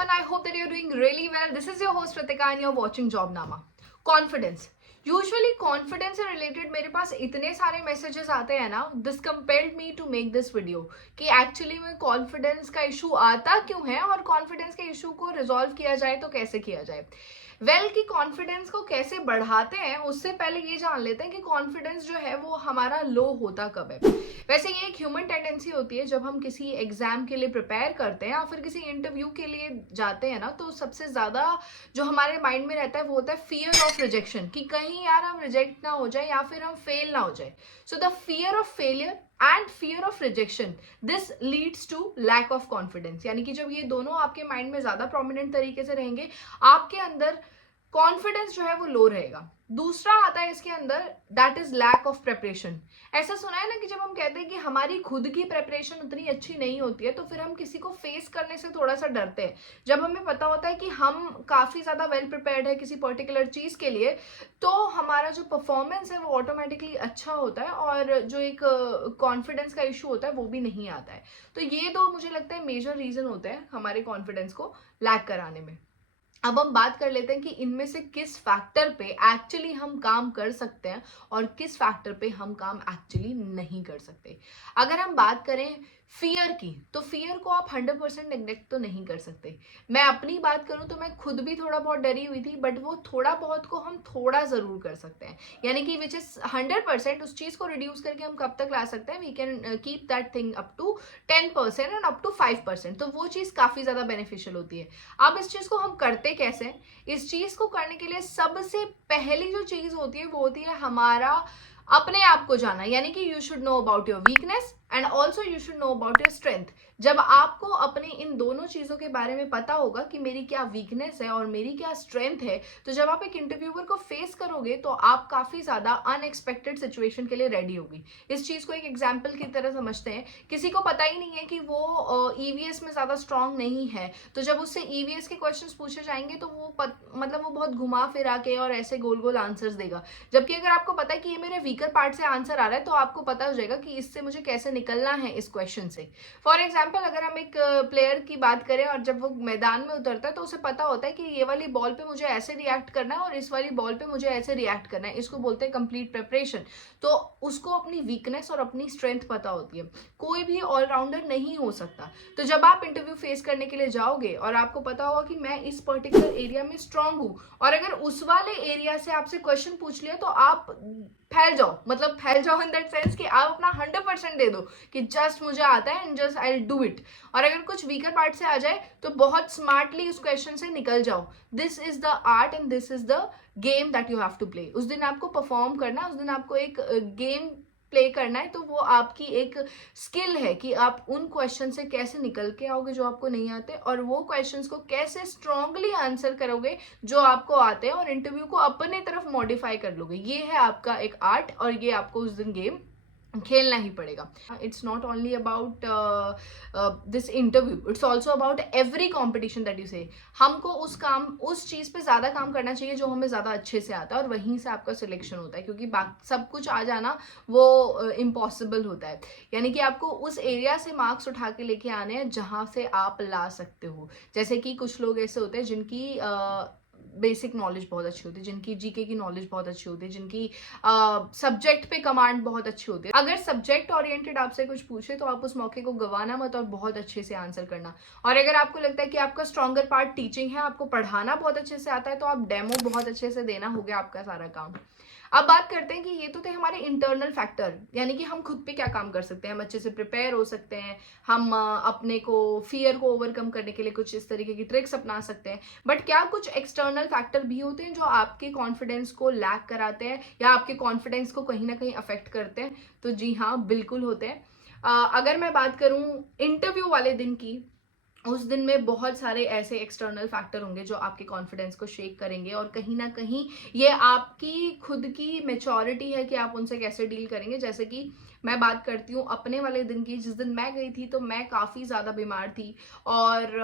everyone. I hope that you're doing really well. This is your host Ritika and you're watching Jobnama. Confidence. Usually confidence से related मेरे पास इतने सारे messages आते हैं ना, this compelled me to make this video कि actually में कॉन्फिडेंस का इशू आता क्यों है और कॉन्फिडेंस के इशू को रिजॉल्व किया जाए तो कैसे किया जाए। कि कॉन्फिडेंस को कैसे बढ़ाते हैं उससे पहले ये जान लेते हैं कि कॉन्फिडेंस जो है वो हमारा लो होता कब है। वैसे ये एक ह्यूमन टेंडेंसी होती है, जब हम किसी एग्जाम के लिए प्रिपेयर करते हैं या फिर किसी इंटरव्यू के लिए जाते हैं ना, तो सबसे ज्यादा जो हमारे माइंड में रहता है वो होता है फियर ऑफ रिजेक्शन, कि कहीं यार हम रिजेक्ट ना हो जाए या फिर हम फेल ना हो जाए। So the fear of failure and fear of rejection, this leads to lack of confidence. यानी कि जब ये दोनों आपके माइंड में ज्यादा प्रोमिनेंट तरीके से रहेंगे, आपके अंदर कॉन्फिडेंस जो है वो लो रहेगा। दूसरा आता है इसके अंदर, that is lack of preparation. ऐसा सुना है ना कि जब हम कहते हैं कि हमारी खुद की प्रेपरेशन उतनी अच्छी नहीं होती है, तो फिर हम किसी को फेस करने से थोड़ा सा डरते हैं। जब हमें पता होता है कि हम काफी ज्यादा वेल प्रिपेयर्ड है किसी पर्टिकुलर चीज के लिए, तो हमारा जो परफॉर्मेंस है वो ऑटोमेटिकली अच्छा होता है और जो एक कॉन्फिडेंस का इशू होता है वो भी नहीं आता है। तो ये दो मुझे लगता है मेजर रीजन होते हैं हमारे कॉन्फिडेंस को लैक कराने में। अब हम बात कर लेते हैं कि इनमें से किस फैक्टर पे एक्चुअली हम काम कर सकते हैं और किस फैक्टर पे हम काम एक्चुअली नहीं कर सकते। अगर हम बात करें फियर की, तो फियर को आप 100% नेग्लेक्ट तो नहीं कर सकते। मैं अपनी बात करूं तो मैं खुद भी थोड़ा बहुत डरी हुई थी, बट वो थोड़ा बहुत को हम थोड़ा जरूर कर सकते हैं। यानी कि विच इज 100%, उस चीज को रिड्यूस करके हम कब तक ला सकते हैं, we can keep that thing up to 10% and up to 5%। तो वो चीज काफी ज्यादा बेनिफिशियल होती है। अब इस चीज को हम करते कैसे? इस चीज को करने के लिए सबसे पहली जो चीज होती है वो होती है हमारा अपने आप को जाना। यानी कि you should know about your weakness and also you should know about your strength. जब आपको अपनी इन दोनों चीजों के बारे में पता होगा कि मेरी क्या वीकनेस है और मेरी क्या स्ट्रेंथ है, तो जब आप एक इंटरव्यूअर को फेस करोगे तो आप काफी ज्यादा अनएक्सपेक्टेड सिचुएशन के लिए रेडी होगी। इस चीज को एक एग्जाम्पल की तरह समझते हैं। किसी को पता ही नहीं है कि वो ईवीएस में ज्यादा स्ट्रांग नहीं है, तो जब उससे ईवीएस के क्वेश्चंस पूछे जाएंगे तो वो मतलब वो बहुत घुमा फिरा के और ऐसे गोल गोल आंसर्स देगा। जबकि अगर आपको पता है कि ये मेरे वीकर पार्ट से आंसर आ रहा है, तो आपको पता हो जाएगा कि इससे मुझे कैसे निकलना है इस क्वेश्चन से। फॉर एग्जाम्पल, अगर हम एक प्लेयर की बात करें और जब वो मैदान में उतरता है तो उसे पता होता है कि ये वाली बॉल पे मुझे ऐसे रिएक्ट करना है और इस वाली बॉल पे मुझे ऐसे रिएक्ट करना है। इसको बोलते हैं कंप्लीट प्रिपरेशन। तो उसको अपनी वीकनेस और अपनी स्ट्रेंथ पता होती है। कोई भी ऑलराउंडर नहीं हो सकता। तो जब आप इंटरव्यू फेस करने के लिए जाओगे और आपको पता होगा कि मैं इस पर्टिकुलर एरिया में स्ट्रांग हूं, और अगर उस वाले एरिया से आपसे क्वेश्चन पूछ लिया, तो आप फैल जाओ। मतलब फैल जाओ इन दैट सेंस कि आप अपना 100% दे दो कि जस्ट मुझे आता है and just I will do it. और अगर कुछ वीकर पार्ट से आ जाए तो बहुत स्मार्टली उस क्वेश्चन से निकल जाओ। This is the art and this is the game that you have to play. उस दिन आपको परफॉर्म करना, उस दिन आपको एक गेम प्ले करना है। तो वो आपकी एक स्किल है कि आप उन क्वेश्चन से कैसे निकल के आओगे जो आपको नहीं आते, और वो क्वेश्चंस को कैसे स्ट्रांगली आंसर करोगे जो आपको आते हैं, और इंटरव्यू को अपने तरफ मॉडिफाई कर लोगे। ये है आपका एक आर्ट, और ये आपको उस दिन गेम खेलना ही पड़ेगा। It's not only about this interview, it's also about every competition that you से। हमको उस चीज पे ज्यादा काम करना चाहिए जो हमें ज्यादा अच्छे से आता है, और वहीं से आपका सिलेक्शन होता है। क्योंकि सब कुछ आ जाना वो इम्पॉसिबल होता है। यानी कि आपको उस एरिया से मार्क्स उठा के लेके आने हैं जहां से आप ला सकते हो। जैसे कि कुछ लोग ऐसे होते हैं जिनकी बेसिक नॉलेज बहुत अच्छी होती है, जिनकी जीके की नॉलेज बहुत अच्छी होती है, जिनकी सब्जेक्ट पे कमांड बहुत अच्छी होती है। अगर सब्जेक्ट ओरिएंटेड आपसे कुछ पूछे तो आप उस मौके को गंवाना मत और बहुत अच्छे से आंसर करना। और अगर आपको लगता है कि आपका स्ट्रॉन्गर पार्ट टीचिंग है, आपको पढ़ाना बहुत अच्छे से आता है, तो आप डेमो बहुत अच्छे से देना, हो गया आपका सारा काम। अब बात करते हैं कि ये तो थे हमारे इंटरनल फैक्टर, यानी कि हम खुद पे क्या काम कर सकते हैं। हम अच्छे से प्रिपेयर हो सकते हैं, हम अपने को फियर को ओवरकम करने के लिए कुछ इस तरीके की ट्रिक्स अपना सकते हैं। बट क्या कुछ एक्सटर्नल फैक्टर भी होते हैं जो आपके कॉन्फिडेंस को लैक कराते हैं या आपके कॉन्फिडेंस को कहीं ना कहीं अफेक्ट करते हैं? तो जी हाँ, बिल्कुल होते हैं। अगर मैं बात करूं इंटरव्यू वाले दिन की, उस दिन में बहुत सारे ऐसे एक्सटर्नल फैक्टर होंगे जो आपके कॉन्फिडेंस को शेक करेंगे, और कहीं ना कहीं ये आपकी खुद की मेच्योरिटी है कि आप उनसे कैसे डील करेंगे। जैसे कि मैं बात करती हूँ अपने वाले दिन की। जिस दिन मैं गई थी तो मैं काफ़ी ज़्यादा बीमार थी और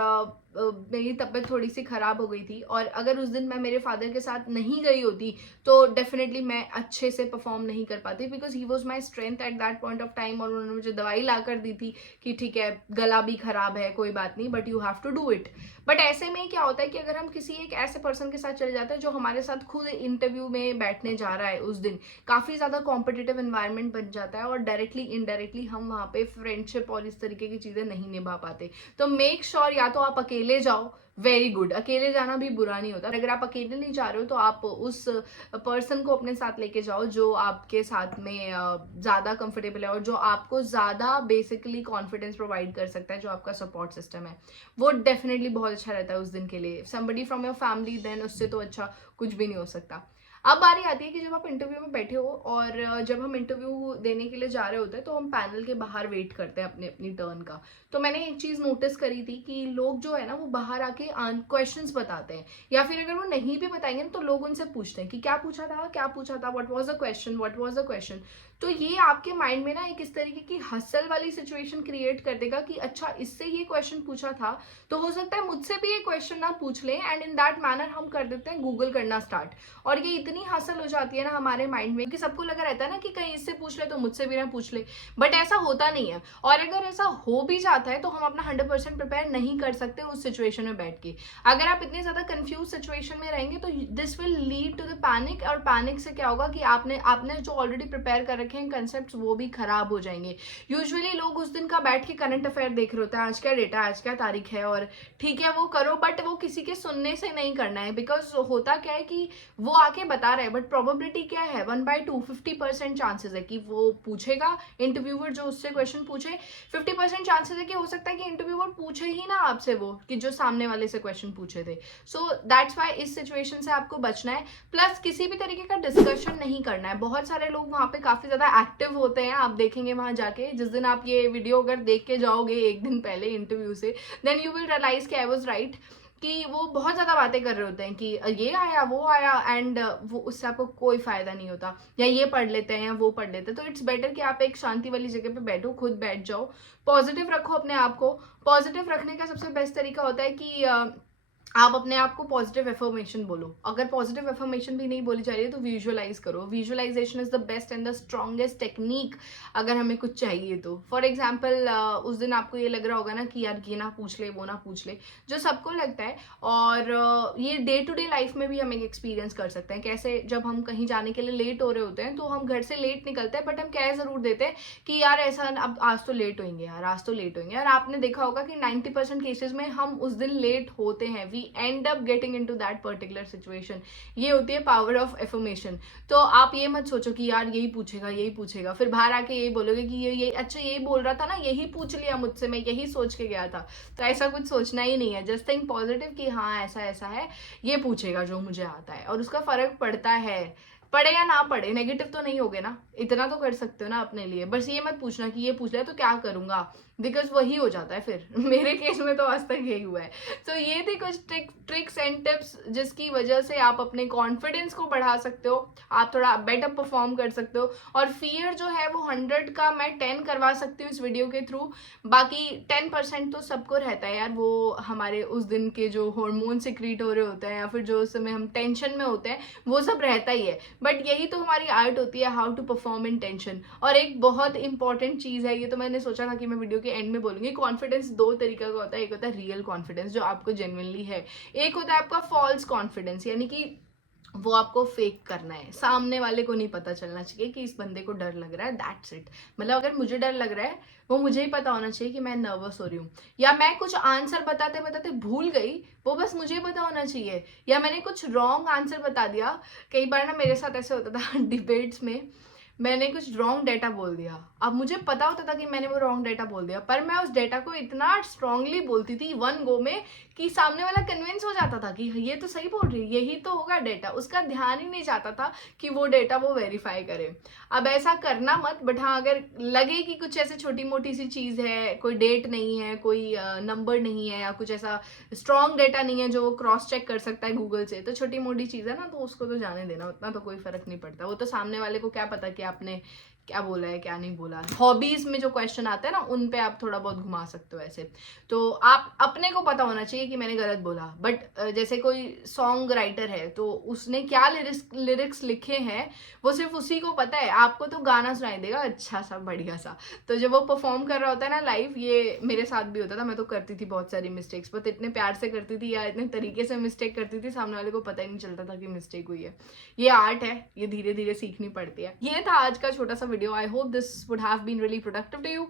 मेरी तबीयत थोड़ी सी ख़राब हो गई थी, और अगर उस दिन मैं मेरे फादर के साथ नहीं गई होती तो डेफिनेटली मैं अच्छे से परफॉर्म नहीं कर पाती, because he was my strength at that point of time. और उन्होंने मुझे दवाई ला कर दी थी कि ठीक है, गला भी खराब है, कोई बात नहीं, but you have to do it. But ऐसे में क्या होता है कि अगर हम किसी एक ऐसे पर्सन के साथ चले जाते हैं जो हमारे साथ खुद इंटरव्यू में बैठने जा रहा है, उस दिन काफ़ी ज़्यादा कॉम्पिटिटिव एनवायरनमेंट बन जाता है और डायरेक्टली इनडायरेक्टली हम वहाँ पे फ्रेंडशिप और इस तरीके की चीज़ें नहीं निभा पाते। तो मेक श्योर या तो आप अकेले जाओ, वेरी गुड, अकेले जाना भी बुरा नहीं होता। अगर आप अकेले नहीं जा रहे हो तो आप उस पर्सन को अपने साथ लेके जाओ जो आपके साथ में ज़्यादा कंफर्टेबल है और जो आपको ज़्यादा बेसिकली कॉन्फिडेंस प्रोवाइड कर सकता है, जो आपका सपोर्ट सिस्टम है। वो डेफिनेटली बहुत अच्छा रहता है उस दिन के लिए। Somebody from your family, then उससे तो अच्छा कुछ भी नहीं हो सकता। अब बारी आती है कि जब आप इंटरव्यू में बैठे हो और जब हम इंटरव्यू देने के लिए जा रहे होते हैं तो हम पैनल के बाहर वेट करते हैं अपने अपनी टर्न का। तो मैंने एक चीज़ नोटिस करी थी कि लोग जो है ना वो बाहर आके क्वेश्चंस बताते हैं, या फिर अगर वो नहीं भी बताएंगे तो लोग उनसे पूछते हैं कि क्या पूछा था, क्या पूछा था, what was the question, what was the question. तो ये आपके माइंड में ना एक इस तरीके की हसल वाली सिचुएशन क्रिएट कर देगा कि अच्छा इससे ये क्वेश्चन पूछा था तो हो सकता है मुझसे भी ये क्वेश्चन ना पूछ लें, एंड इन दैट मैनर हम कर देते हैं गूगल करना स्टार्ट। और ये इतनी हसल हो जाती है ना हमारे माइंड में कि सबको लगा रहता है ना कि कहीं इससे पूछ ले तो मुझसे भी ना पूछ ले, बट ऐसा होता नहीं है। और अगर ऐसा हो भी जाता है तो हम अपना 100% प्रिपेयर नहीं कर सकते उस सिचुएशन में बैठ के। अगर आप इतने ज्यादा कंफ्यूज सिचुएशन में रहेंगे तो this will lead to the panic, और पैनिक से क्या होगा कि आपने जो ऑलरेडी प्रिपेयर कर रखे हैं कंसेप्ट वो भी खराब हो जाएंगे। यूजुअली लोग उस दिन का बैठ के करंट अफेयर देख रहे होते हैं, आज क्या डेटा, आज क्या तारीख है, और ठीक है वो करो, बट वो किसी के सुनने से नहीं करना है। बिकॉज होता क्या है कि वो आके बता रहा है बट प्रोबेबिलिटी क्या है, 1/2, 50% चांसेस है कि वो पूछेगा, इंटरव्यूअर जो उससे क्वेश्चन पूछे 50% चांसेस है कि हो सकता है कि इंटरव्यूअर पूछे ही ना आपसे वो कि जो सामने वाले से क्वेश्चन पूछे थे। सो दैट्स वाई इस सिचुएशन से आपको बचना है। प्लस किसी भी तरीके का डिस्कशन नहीं करना है। बहुत सारे लोग वहाँ पे काफी ज्यादा एक्टिव होते हैं, आप देखेंगे वहां जाके, जिस दिन आप ये वीडियो अगर देख के जाओगे एक दिन पहले इंटरव्यू से, देन यू विल रियलाइज कि आई वाज राइट, कि वो बहुत ज़्यादा बातें कर रहे होते हैं कि ये आया वो आया, एंड वो उससे आपको कोई फ़ायदा नहीं होता। या ये पढ़ लेते हैं या वो पढ़ लेते हैं। तो इट्स बेटर कि आप एक शांति वाली जगह पे बैठो, खुद बैठ जाओ, पॉजिटिव रखो अपने आप को। पॉजिटिव रखने का सबसे बेस्ट तरीका होता है कि आप अपने आप को पॉजिटिव एफर्मेशन बोलो। अगर पॉजिटिव एफर्मेशन भी नहीं बोली जा रही है तो विजुअलाइज करो। Visualization is the best and the strongest technique अगर हमें कुछ चाहिए तो। फॉर एग्जाम्पल उस दिन आपको ये लग रहा होगा ना कि यार ये ना पूछ ले, वो ना पूछ ले, जो सबको लगता है। और ये डे टू डे लाइफ में भी हम एक एक्सपीरियंस कर सकते हैं। कैसे, जब हम कहीं जाने के लिए लेट हो रहे होते हैं तो हम घर से लेट निकलते हैं, बट हम कह जरूर देते हैं कि यार ऐसा अब आज तो लेट होंगे यार, आज तो लेट होंगे। और आपने देखा होगा कि 90% केसेस में हम उस दिन लेट होते हैं। We end up getting into that particular situation. ये होती है पावर ऑफ एफर्मेशन। तो आप ये मत सोचो कि यार यही पूछेगा यही पूछेगा, फिर बाहर आके यही बोलोगे कि ये अच्छा यही बोल रहा था ना, यही पूछ लिया मुझसे, मैं यही सोच के गया था। तो ऐसा कुछ सोचना ही नहीं है। जस्ट थिंक पॉजिटिव कि हाँ ऐसा ऐसा है, ये पूछेगा जो मुझे आता है, और उसका फर्क पड़ता है। पढ़े या ना पढ़े, नेगेटिव तो नहीं होगे ना, इतना तो कर सकते हो ना अपने लिए। बस ये मत पूछना कि ये पूछ लिया तो क्या करूंगा, बिकॉज वही हो जाता है फिर। मेरे केस में तो आज तक यही हुआ है। तो ये थी कुछ ट्रिक्स एंड टिप्स जिसकी वजह से आप अपने कॉन्फिडेंस को बढ़ा सकते हो, आप थोड़ा बेटर परफॉर्म कर सकते हो। और फियर जो है वो 100 का मैं 10 करवा सकती हूँ इस वीडियो के थ्रू। बाकी 10% तो सबको रहता है यार, वो हमारे उस दिन के जो हार्मोन सिक्रीट हो रहे होते हैं या फिर जो उस समय हम टेंशन में होते हैं, वो सब रहता ही है। बट यही तो हमारी आर्ट होती है, how to perform in tension. और एक बहुत इंपॉर्टेंट चीज़ है, ये तो मैंने सोचा था कि मैं वीडियो के एंड में बोलूंगी। कॉन्फिडेंस दो तरीके का होता है। एक होता है रियल कॉन्फिडेंस जो आपको जेन्युइनली है, एक होता है आपका फॉल्स कॉन्फिडेंस, यानी कि वो आपको फेक करना है। सामने वाले को नहीं पता चलना चाहिए कि इस बंदे को डर लग रहा है, दैट्स इट। मतलब अगर मुझे डर लग रहा है, वो मुझे ही पता होना चाहिए कि मैं नर्वस हो रही हूँ, या मैं कुछ आंसर बताते बताते भूल गई, वो बस मुझे पता होना चाहिए, या मैंने कुछ रॉन्ग आंसर बता दिया। कई बार ना मेरे साथ ऐसे होता था डिबेट्स में, मैंने कुछ रॉन्ग डेटा बोल दिया। अब मुझे पता होता था कि मैंने वो रॉन्ग डेटा बोल दिया, पर मैं उस डेटा को इतना स्ट्रांगली बोलती थी वन गो में कि सामने वाला कन्विंस हो जाता था कि ये तो सही बोल रही है, यही तो होगा डेटा। उसका ध्यान ही नहीं जाता था कि वो डेटा वो वेरीफाई करे। अब ऐसा करना मत, बट हाँ अगर लगे कि कुछ ऐसे छोटी मोटी सी चीज़ है, कोई डेट नहीं है, कोई नंबर नहीं है, या कुछ ऐसा स्ट्रॉन्ग डेटा नहीं है जो वो क्रॉस चेक कर सकता है गूगल से, तो छोटी मोटी चीज़ है ना, तो उसको तो जाने देना, उतना तो कोई फर्क नहीं पड़ता। वो तो सामने वाले को क्या पता कि आपने क्या बोला है क्या नहीं बोला। हॉबीज में जो क्वेश्चन आते हैं ना उन पे आप थोड़ा बहुत घुमा सकते हो ऐसे। तो आप अपने को पता होना चाहिए कि मैंने गलत बोला, बट जैसे कोई सॉन्ग राइटर है तो उसने क्या लिरिक्स लिखे हैं वो सिर्फ उसी को पता है, आपको तो गाना सुनाई देगा अच्छा सा बढ़िया सा। तो जब वो परफॉर्म कर रहा होता है ना लाइव, ये मेरे साथ भी होता था, मैं तो करती थी बहुत सारी मिस्टेक्स, बट इतने प्यार से करती थी या इतने तरीके से मिस्टेक करती थी, सामने वाले को पता ही नहीं चलता था कि मिस्टेक हुई है। ये आर्ट है, ये धीरे धीरे सीखनी पड़ती है। ये था आज का छोटा सा video. I hope this would have been really productive to you.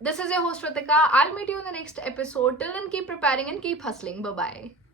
This is your host Ritika. I'll meet you in the next episode. Till then, keep preparing and keep hustling. Bye bye.